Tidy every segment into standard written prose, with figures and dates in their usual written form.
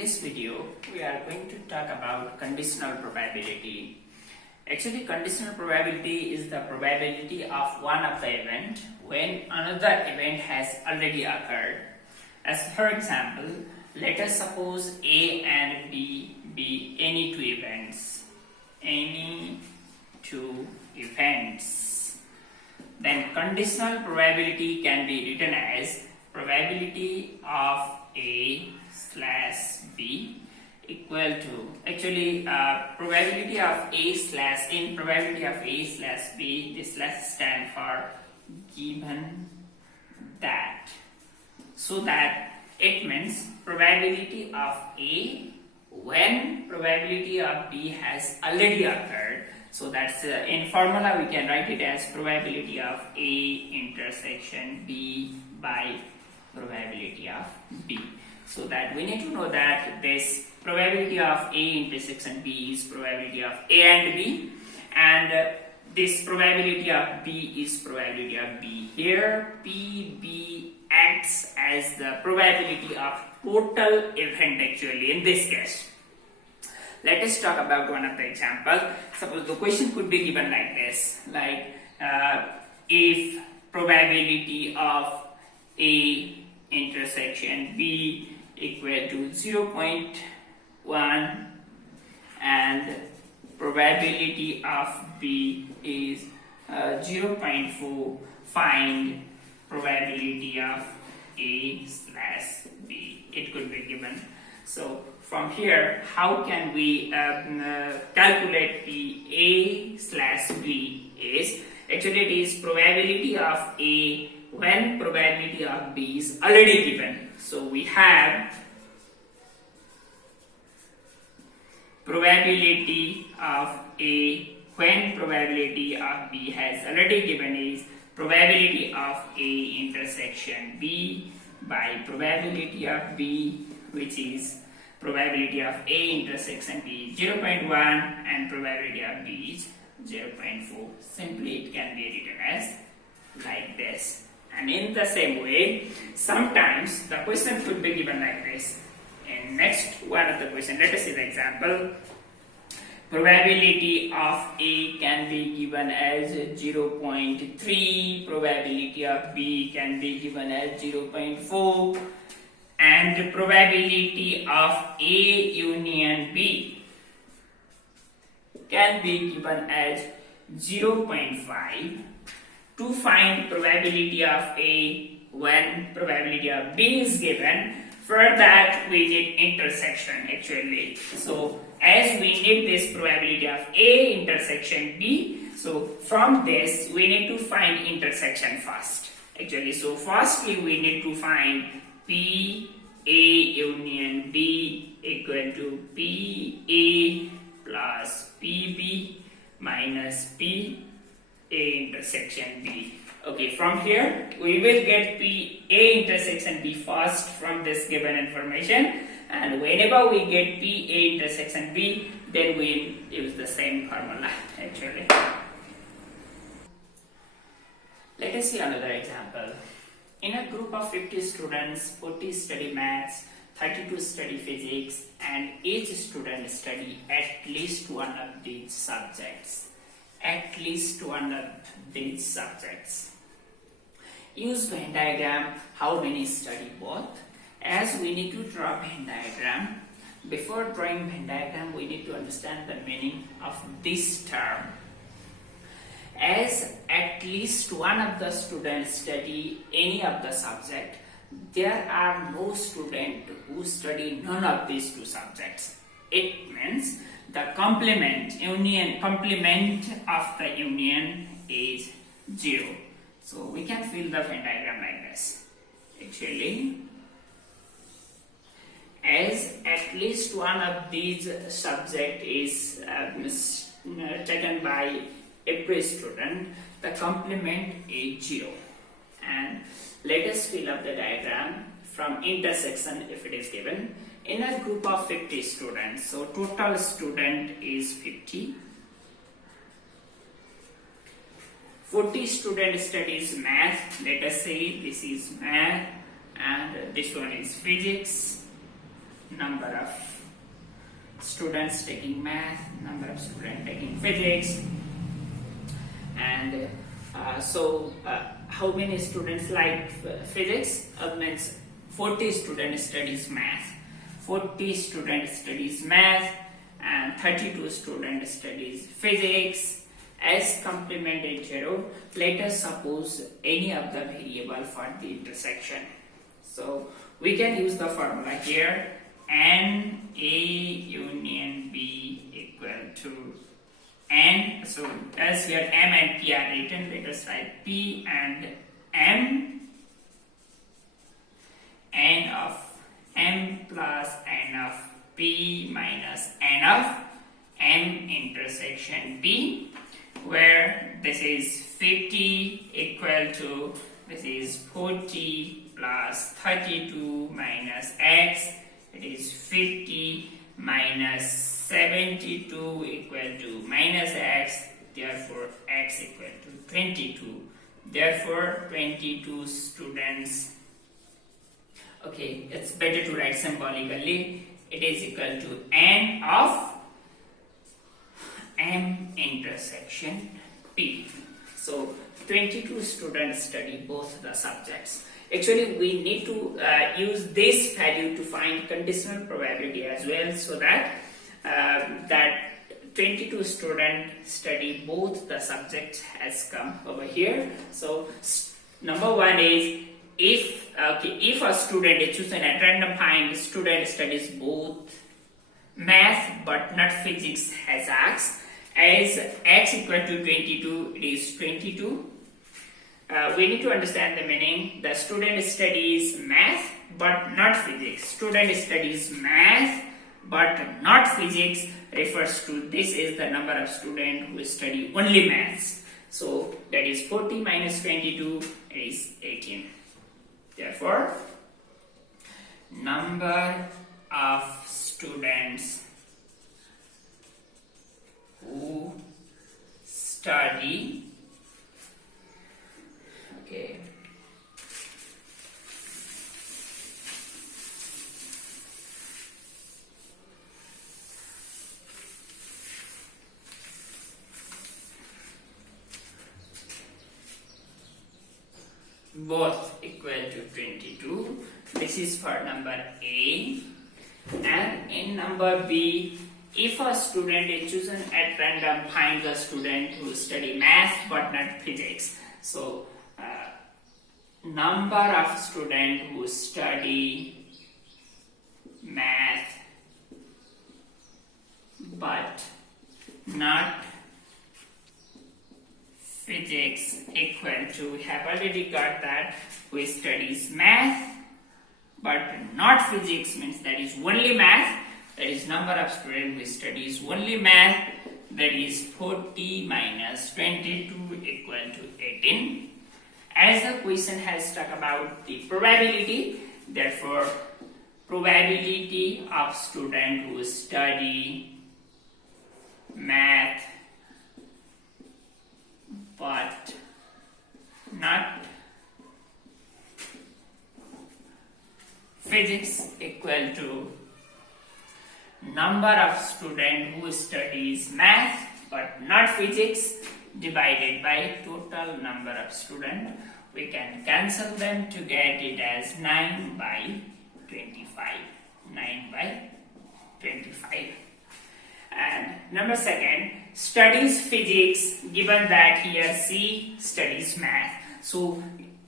this video, we are going to talk about conditional probability. Actually, conditional probability is the probability of one of the event when another event has already occurred. As for example, let us suppose A and B be any two events. Any two events. Then conditional probability can be written as probability of A slash B equal to probability of A slash in probability of A slash B, this slash stand for given that, so that it means probability of A when probability of B has already occurred. So that's in formula we can write it as probability of A intersection B by probability of B. So that we need to know that this probability of A intersection B is probability of A and B, and this probability of B is probability of B. Here PB acts as the probability of total event actually in this case. Let us talk about one of the examples. Suppose the question could be given like this, like if probability of A intersection B equal to 0.1 and probability of B is 0.4, find probability of A slash B. It could be given. So from here, how can we calculate the A slash B is, actually it is probability of A when probability of B is already given. So we have probability of A when probability of B has already given is probability of A intersection B by probability of B, which is probability of A intersection B 0.1 and probability of B is 0.4. Simply it can be written as like this. And in the same way, sometimes the question could be given like this. In next one of the question, let us see the example. Probability of A can be given as 0.3, probability of B can be given as 0.4, and probability of A union B can be given as 0.5. To find probability of A when probability of B is given, for that we need intersection actually. So as we need this probability of A intersection B, so from this we need to find intersection first actually. So firstly we need to find P A union B equal to P A plus PB minus P A intersection B. Okay, from here we will get P A intersection B first from this given information, and whenever we get P A intersection B, then we use the same formula actually. Let us see another example. In a group of 50 students, 40 study maths, 32 study physics, and each student study at least one of these subjects. At least one of these subjects. Use Venn diagram. How many study both? As we need to draw Venn diagram, before drawing Venn diagram, we need to understand the meaning of this term. As at least one of the students study any of the subject, there are no students who study none of these two subjects. It means the complement of the union is 0. So we can fill the Venn diagram like this. Actually, as at least one of these subject is taken by every student, the complement is 0. And let us fill up the diagram from intersection if it is given. In a group of 50 students, so total student is 50. 40 student studies math. Let us say this is math and this one is physics. number of students taking math, number of students taking physics, and how many students like physics? Means 40 students studies math, 40 students studies math, and 32 students studies physics. As complement is 0, let us suppose any of the variable for the intersection. So we can use the formula here, n a union b equal to n. So as here m and p are written, let us write p and m, n of m plus n of p minus n of m intersection p, where this is 50 equal to, this is 40 plus 32 minus x, it is 50 minus 72 equal to minus x, therefore x equal to 22. Therefore 22 students, okay, it's better to write symbolically, it is equal to n of m intersection p. So 22 students study both the subjects. Actually, we need to use this value to find conditional probability as well, so that that 22 students study both the subjects has come over here. So number one is, if a student is chosen at random, find student studies both math but not physics as x. As x equal to 22, it is 22. We need to understand the meaning. The student studies math but not physics. Student studies math but not physics refers to, this is the number of students who study only maths. So that is 40 minus 22 is 18. Therefore, number of students who study, okay, both equal to 22. This is for number A. And in number B, if a student is chosen at random, find the student who study math but not physics. So number of students who study math but not physics equal to, we have already got that, who studies math but not physics, means that is only math. That is number of students who studies only math, that is 40 minus 22 equal to 18. As the question has talked about the probability, therefore probability of student who study math but not physics equal to number of students who studies math but not physics divided by total number of students. We can cancel them to get it as 9 by 25. 9 by 25. And number second, studies physics, given that here C studies math. So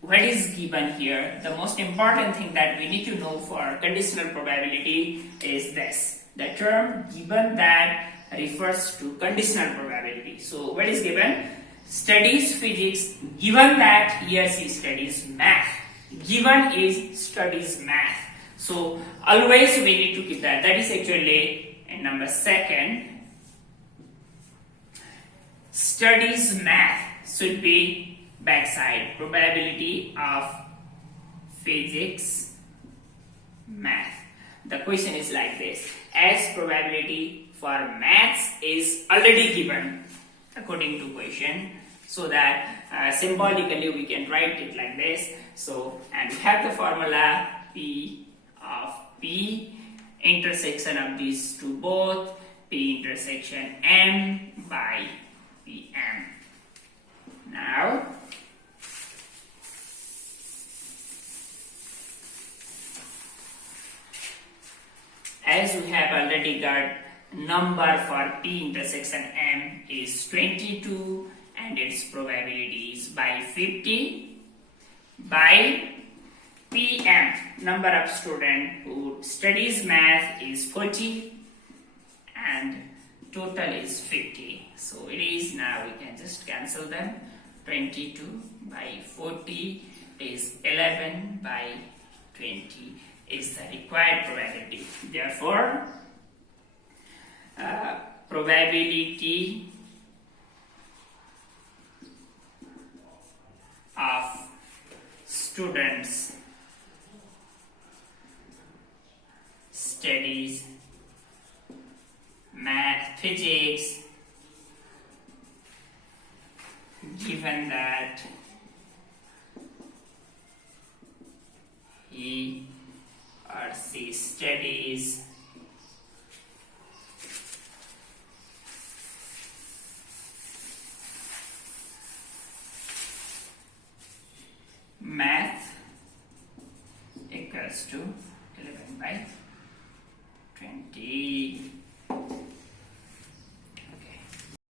what is given here? The most important thing that we need to know for conditional probability is this. The term given that refers to conditional probability. So what is given? Studies physics, given that here she studies math. Given is studies math. So always we need to keep that. That is actually in number second. Studies math should be backside. Probability of physics math. The question is like this. As probability for maths is already given according to question, so that symbolically we can write it like this. So, and we have the formula P of P intersection of these two both, P intersection M by Pm. Now, as we have already got number for P intersection M is 22 and its probability is by 50 by PM, number of student who studies math is 40 and total is 50. So it is, now we can just cancel them. 22 by 40 is 11 by 20 is the required probability. Therefore, probability of students studies math, physics, given that he or she studies math equals to 11 by 20.